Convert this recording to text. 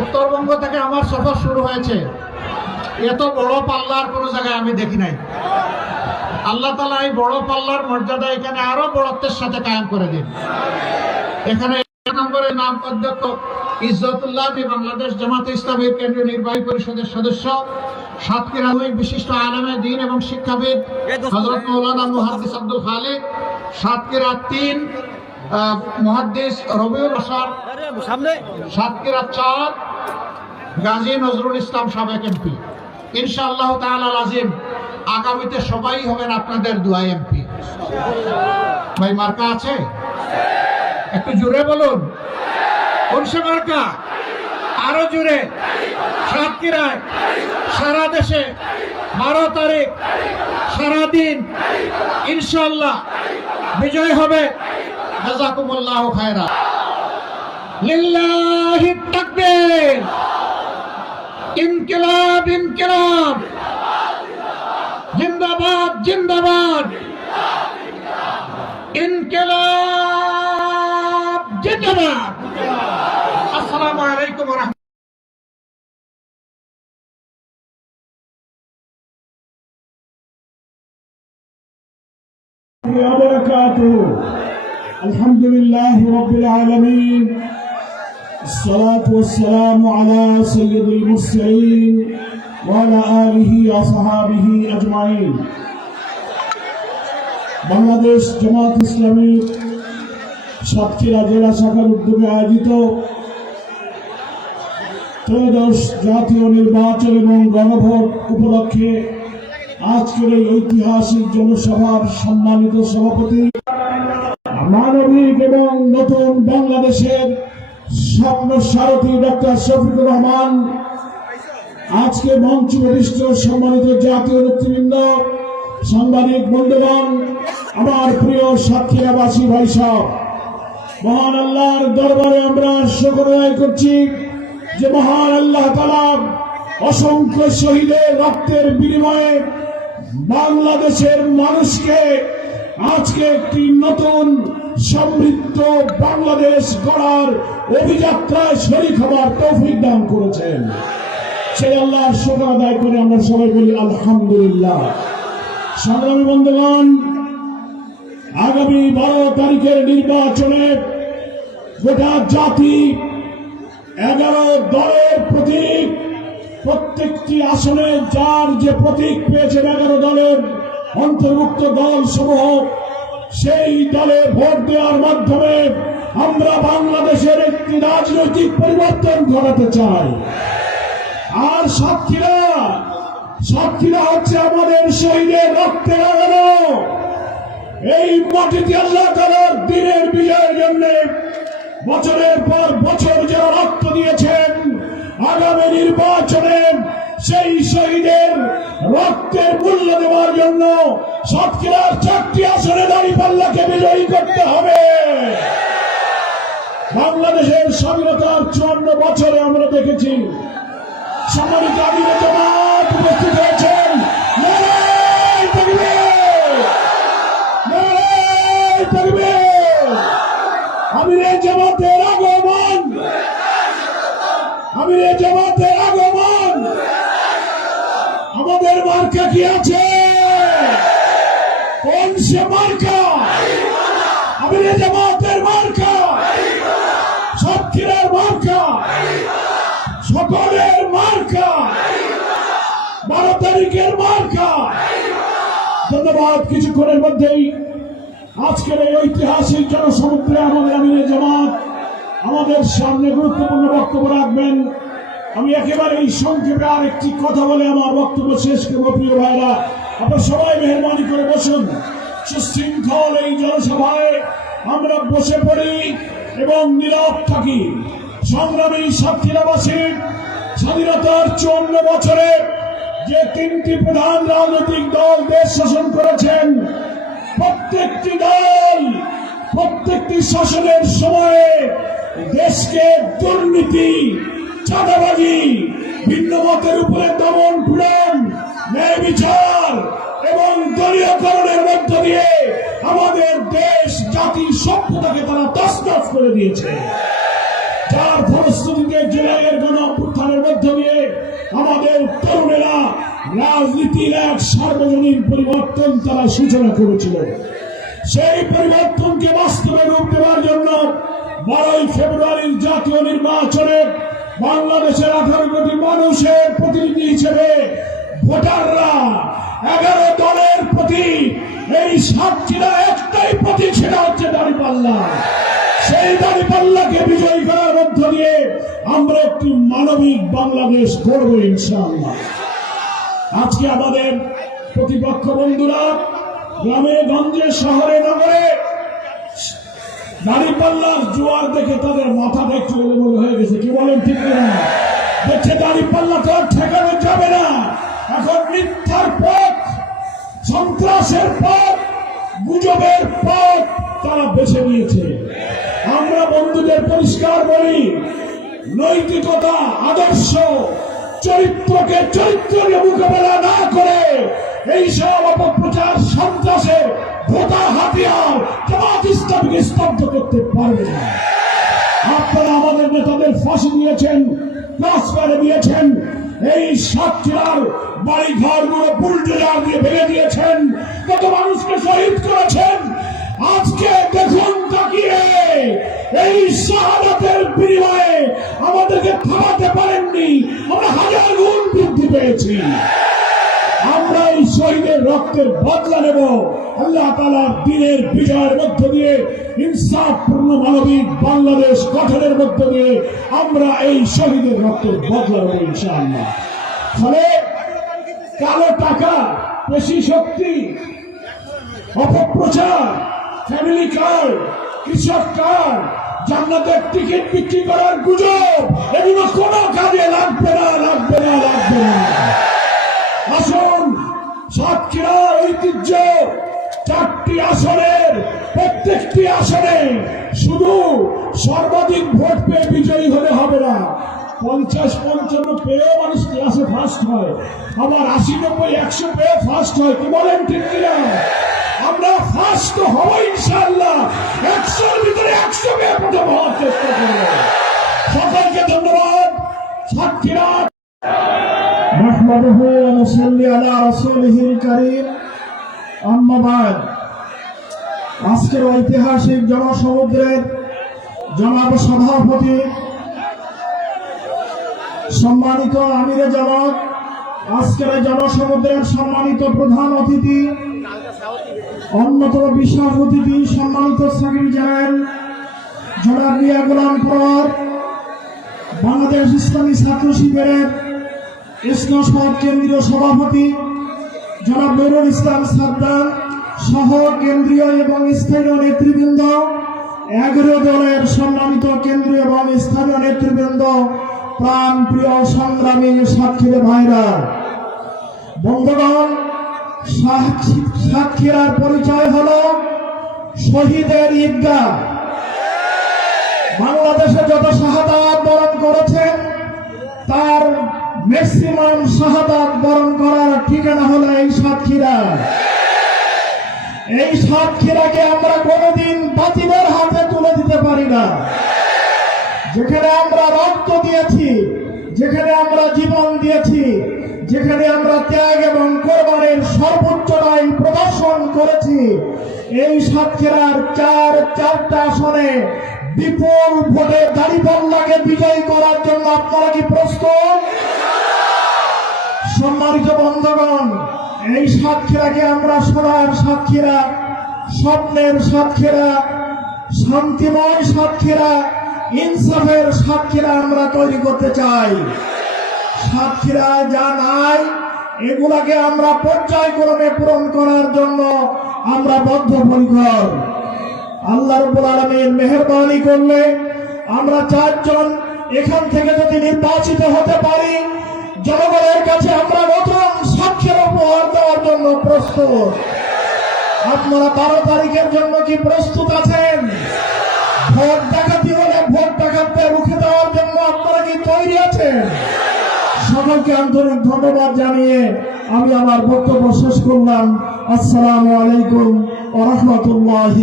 উত্তরবঙ্গ থেকে আমার সফর শুরু হয়েছে। এত বড় পাল্লার কোনো জায়গায় আমি দেখি নাই। আল্লাহ তালা এই বড় পাল্লার মর্যাদা এখানে আরও বড়ত্বের সাথে কায়েম করে দিন। এখানে নম্বরের নাম অধ্যক্ষ ইজ্জতুল্লাহ বাংলাদেশ জামাতে ইসলামের কেন্দ্রীয় নির্বাহী পরিষদের সদস্য সাতক্ষীরা বিশিষ্ট আলমে দিন এবং শিক্ষাবিদ হজরত মৌলানা মুহাদ্দিস আব্দুল খালিক সাতক্ষীরা তিন মুহাদ্দিস রবিউল আসার সাতক্ষীরা চার গাজী নজরুল ইসলাম সাবেক এমপি। ইনশাআল্লাহ তাআলা আজিম আগামীতে সবাই হবেন আপনাদের দুয়াই এমপি। ভাই, মার্কা আছে? একটু জোরে বলুন। কোন সে মার্কা? আরও জোরে। সাতক্ষীরায় সারা দেশে বারো তারিখ সারাদিন ইনশাআল্লাহ বিজয় হবে। জাজাকুমুল্লাহ খায়রা লিল্লাহি তাকবীর। ইনকিলাব ইনকিলাব জিন্দাবাদ জিন্দাবাদ ইনকিলাব জিন্দাবাদ আসসালামু আলাইকুম ওয়া রাহমাতুল্লাহ وبركاته الحمد لله رب العالمين الصلاة والسلام على سيد المرسلين وعلى آله وصحابه أجمعين বাংলাদেশ জামাত ইসলামী সাতক্ষীরা জেলা শাখার উদ্যোগে আয়োজিত ত্রয়োদশ জাতীয় নির্বাচন এবং গণভোট উপলক্ষে আজকের এই ঐতিহাসিক জনসভার সম্মানিত সভাপতি মানবিক এবং নতুন বাংলাদেশের স্বপ্ন সারথী ডক্টর শফিকুর রহমান। আজকে মঞ্চ বরিষ্ঠ সম্মানিত জাতীয় নেতৃবৃন্দ, সাংবাদিক বন্ধুগণ, আমার প্রিয় সাক্ষীরাবাসী ভাই সব মহান আল্লাহর দরবারে আমরা শুকর আদায় করছি যে মহান আল্লাহ তালা অসংখ্য শহীদের রক্তের বিনিময়ে বাংলাদেশের মানুষকে আজকে একটি নতুন সমৃদ্ধ বাংলাদেশ গড়ার অভিযাত্রায় শরীর হবার তৌফিক দান করেছেন। সেই আল্লাহর শুকর আদায় করে আমরা সবাই বলি, আলহামদুলিল্লাহ। সংগ্রামী বন্ধুগণ, আগামী বারো তারিখের নির্বাচনে গোটা জাতি এগারো দলের প্রতীক, প্রত্যেকটি আসনে যার যে প্রতীক পেয়েছেন এগারো দলের অন্তর্ভুক্ত দল সমূহ সেই দলে ভোট দেওয়ার মাধ্যমে আমরা বাংলাদেশের একটি রাজনৈতিক পরিবর্তন ঘটাতে চাই। আর সাক্ষীরা সাক্ষীরা হচ্ছে আমাদের শহীদের রক্তে লাগানো এই মাটিতে আল্লাহ তালার দিনের বিজয়ের জন্য বছরের পর বছর যারা রক্ত দিয়েছেন, আগামী নির্বাচনে সেই শহীদের রক্তের মূল্য দেওয়ার জন্য সাতক্ষীরার স্বাধীনতার চুয়ান্ন বছরে আমরা দেখেছি সম্মানিত আমির জামাত উপস্থিত হয়েছেন! আমিরে জামাতের আগমন! আমিরে জামাতের আগমন! আমাদের মার্কা কি আছে? কোন সে মার্কা? আমিরে জামাতের মার্কা! মার্কা। সকলের মার্কা। বারো তারিখের মার্কা। ধন্যবাদ কিছুক্ষণের মধ্যেই। আজকের এই ঐতিহাসিক জনসমুদ্রে আমাদের আমিনের জামাত আমাদের সামনে গুরুত্বপূর্ণ বক্তব্য রাখবেন। আমি একেবারে এই সংক্ষেপে আর একটি কথা বলে আমার বক্তব্য শেষ করব, প্রিয় ভাইরা। আপনারা সবাই মেহরবানি করে বসুন। সুশৃঙ্খল এই জনসভায় আমরা বসে পড়ি এবং নীরব থাকি। সংগ্রামী সাক্ষীরাবাসী স্বাধীনতার চুয়ান্ন বছরে যে তিনটি প্রধান রাজনৈতিক দল দেশ শাসন করেছেন, প্রত্যেকটি দল, প্রত্যেকটি শাসনের সময়ে দেশকে দুর্নীতি, চাঁদাবাজি, ভিন্ন মতের উপরে দমন পীড়ন, ন্যায় বিচার এবং দলীয়করণের মধ্য দিয়ে আমাদের দেশ, জাতি, সভ্যতাকে তারা তসনস করে দিয়েছে। ফলশ্রুতিতে জুলাইয়ের গণ আমাদের তরুণেরা রাজনীতির এক সার্বজনীন পরিবর্তন তারা সূচনা করেছিল। সেই পরিবর্তনকে বাস্তবে রূপ দেওয়ার জন্য বারোই ফেব্রুয়ারির জাতীয় নির্বাচনে বাংলাদেশের আঠারো কোটি মানুষের প্রতিনিধি হিসেবে ভোটাররা এগারো দলের প্রতি এই সাতটিরা একটাই প্রতীক, সেটা হচ্ছে দাঁড়িপাল্লা। সেই দাঁড়িপাল্লাকে বিজয়ী করার মধ্য দিয়ে আমরা একটি মানবিক বাংলাদেশ গড়ব ইনশাআল্লাহ। আজকে আমাদের প্রতিপক্ষ বন্ধুরা গ্রামে, গঞ্জে, শহরে, নগরে দাঁড়িপাল্লার জোয়ার দেখে তাদের মাথাটা একটু এলোমেলো হয়ে গেছে। কি বলেন ঠিক না দেখছে দাঁড়িপাল্লা তো ঠেকানো যাবে না। এখন মিথ্যার পথ, সন্ত্রাসের পথ, গুজবের পথ তারা বেছে নিয়েছে। আমরা বন্ধুদের পরিষ্কার বলি, নৈতিকতা, আদর্শ, চরিত্রকে চরিত্রকে মোকাবেলা না করে এই সব অপপ্রচার সন্ত্রাসের ভোটা হাতিয়ার স্তব্ধ করতে পারবে আপনারা আমাদের নেতাদের ফাঁসি দিয়েছেন করে দিয়েছেন, এই সাতক্ষীরার বাড়ি ঘরগুলো বুলডোজার দিয়ে ভেঙে দিয়েছেন, কত মানুষকে শহীদ করেছেন আজকে দেখুন তাকিয়ে, এই শাহাদাতের বিনিময়ে আমাদেরকে থামাতে পারেননি। আমরা হাজার গুণ বৃদ্ধি পেয়েছি। আমরা এই শহীদের রক্তের বদলা নেব। আল্লাহ তালার দিনের বিজয়ের মধ্য দিয়ে, ইনসাফপূর্ণ মানবিক বাংলাদেশ গঠনের মধ্য দিয়ে আমরা এই শহীদের রক্তের বদলা নেব ইনশাআল্লাহ। ফলে কালো টাকা, পেশি শক্তি, অপপ্রচার ফ্যামিলি কার্ড কৃষক কার্ড জান্নাতের টিকিট বিক্রি করার গুজব, এগুলো কোনো কাজে লাগবে না লাগবে না লাগবে না। আসুন, সাতক্ষীরা ঐতিহ্য, চারটি আসনের, প্রত্যেকটি আসনে শুধু সর্বাধিক ভোট পেয়ে বিজয়ী হলে হবে না। পঞ্চাশ পঞ্চান্ন পেয়েও মানুষ ক্লাসে ফার্স্ট হয় আবার আশি নব্বই একশো পেয়ে ফার্স্ট হয় কি বলেন ঠিক কিনা আমরা ফার্স্ট তো হবো ইনশাল্লাহ একশোর ভিতরে একশো পেয়ে প্রথম হওয়ার চেষ্টা করবো সকলকে ধন্যবাদ সাতক্ষীরা نحمده ونصلي على رسوله الكريم أما بعد আজকের ঐতিহাসিক জনসমুদ্রের জনাব সভাপতি সম্মানিত আমিরে জামাত আজকের জনসমুদ্রের সম্মানিত প্রধান অতিথি, অন্যতম বিশেষ অতিথি, সম্মানিত সেক্রেটারি জেনারেল জনাব মিয়া গোলাম পর, বাংলাদেশ ইসলামী ছাত্র শিবিরের ইসলাম কেন্দ্রীয় সভাপতি জনাব নুরুল ইসলাম সাদ্দার সহ কেন্দ্রীয় এবং স্থানীয় নেতৃবৃন্দ, এগারো দলের সম্মানিত কেন্দ্রীয় এবং স্থানীয় নেতৃবৃন্দ প্রাণ প্রিয় সংগ্রামী সাক্ষীর ভাইরা, বন্ধুগণ, সাক্ষী- সাক্ষীরার পরিচয় হল শহীদের ঈদগাহ। বাংলাদেশে যত শাহাদাত বরণ করেছেন তার ম্যাক্সিমাম শাহাদাত বরণ করার ঠিকানা হলো এই সাতক্ষীরা এই সাতক্ষীরাকে আমরা কোনোদিন বাতিলের হাতে তুলে দিতে পারি না। যেখানে আমরা রক্ত দিয়েছি, যেখানে আমরা জীবন দিয়েছি, যেখানে আমরা ত্যাগ এবং কোরবানের সর্বোচ্চ সর্বোচ্চটাই প্রদর্শন করেছি, এই সাতক্ষীরার চার, চারটা আসনে বিপুল ভোটে দাঁড়িপাল্লাকে বিজয়ী করার জন্য আপনারা কি প্রস্তুত? সম্মানিত বন্ধগণ, এই সাতক্ষীরাকে আমরা সোনার সাতক্ষীরা, স্বপ্নের সাতক্ষীরা, শান্তিময় সাতক্ষীরা ইনসাফের সাক্ষীরা আমরা তৈরি করতে চাই। সাক্ষীরা যা নাই, এগুলাকে আমরা পর্যায়ক্রমে পূরণ করার জন্য আমরা বদ্ধপরিকর। আল্লাহ রব্বুল আলমীর মেহরবানি করলে আমরা চারজন এখান থেকে যদি নির্বাচিত হতে পারি, জনগণের কাছে আমরা নতুন সাক্ষীর উপহার দেওয়ার জন্য প্রস্তুত। আপনারা বারো তারিখের জন্য কি প্রস্তুত আছেন? ভোট ভোট রুখে দেওয়ার জন্য আপনারা কি তৈরি আছেন? সকলকে আন্তরিক ধন্যবাদ জানিয়ে আমি আমার বক্তব্য শেষ করলাম। আসসালামু আলাইকুম ওরহমতুল্লাহ